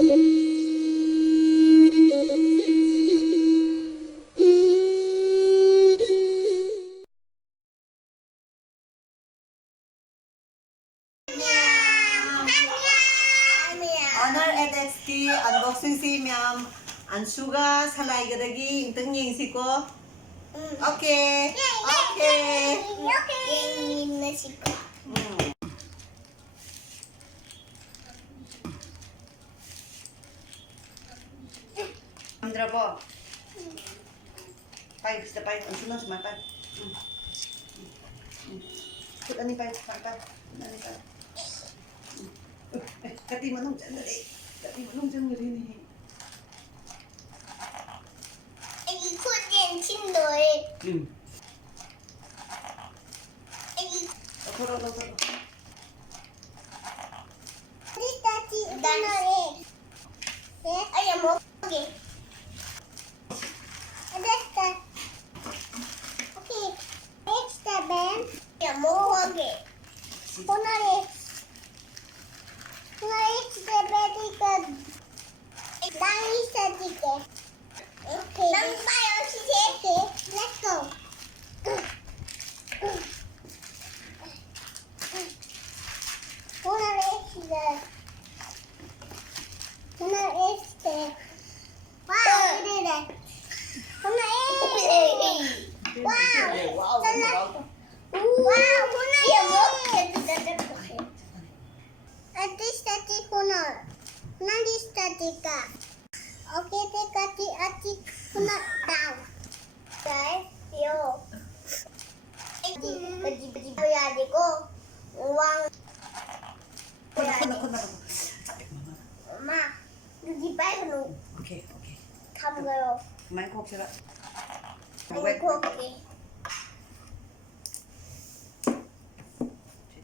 Honor edXT unboxing si Ma'am Anshu가 살라이거든요. 인턴 예시고. 오케이. 오케이. 오케이. 있는 시고. 만들어봐. 빨리 진짜 빨리 Anshu 정말 빨리. 언니 빨리 빨리. 언니 빨리. Kati manong dyan na rin. Kati manong dyan na rin eh. 이거 된 친구의. 앞으로. 리타치 나나의. 아야 먹게. 됐다. 오케이. 엑스트 뱀. 야 먹게. 오늘의 땅이 써줄게. 오케이. 땅 봐요, 시세. Let's go. 오늘의 시세. 와우, 이래. 오늘의. 와우. 잘라. 와우, 오늘의 먹게. Adik honor. Nanti statika. Oke, tekati adik honor down. Guys, yo. Bagi boya adikku uang. Mama, bagi bayar nu. 오케이. Kamu gayo. 많이 콕 제가. Aku oke.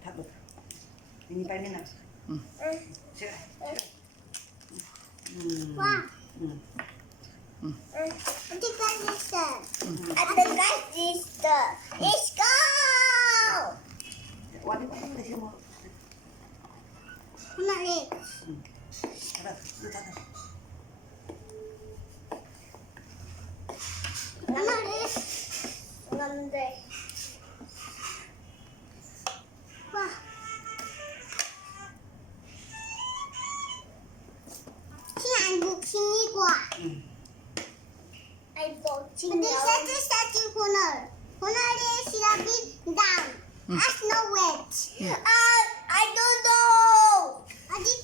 다 먹어. ini 빨리 나. 제가. Wah. Adik sister. Adik sister. Let's go. 와디 되시 뭐. Honor. Ngamde. Wah. Sini gua. Unboxing. This starting corner. Corner is down. As no weight. I don't know. Adik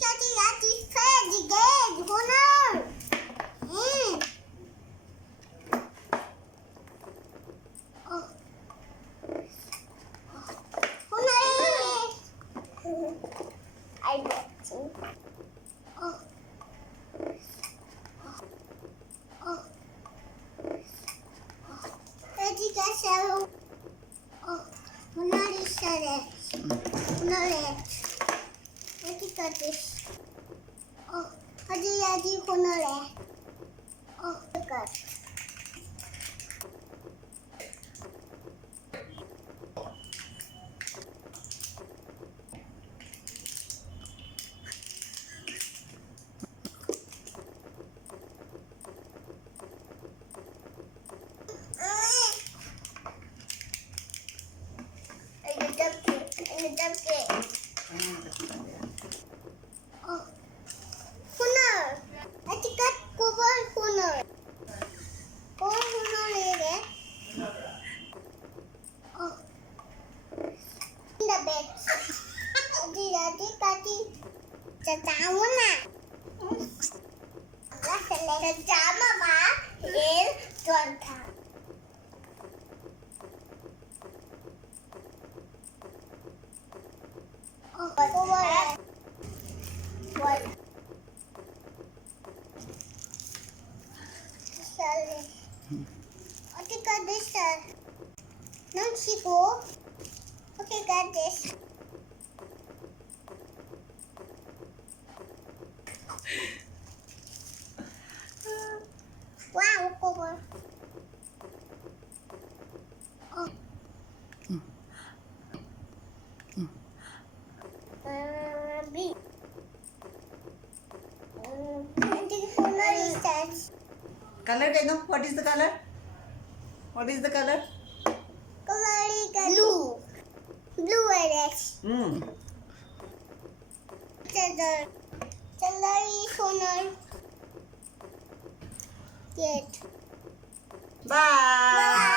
fair the gate. Corner. Adik honore. Dekat. Honor. Etikat cover honor. Honor ini. Tidak bed. Adik tadi cacau na. Cacau apa? Il conta. What? Salai. Okay, got this. Don't she go? Okay, got this. Wow, cover. Oh. B. Color Gainam, what is the color? What is the color? Blue. Blue and red. Hmm. Salai sonar. Get. Bye. Bye.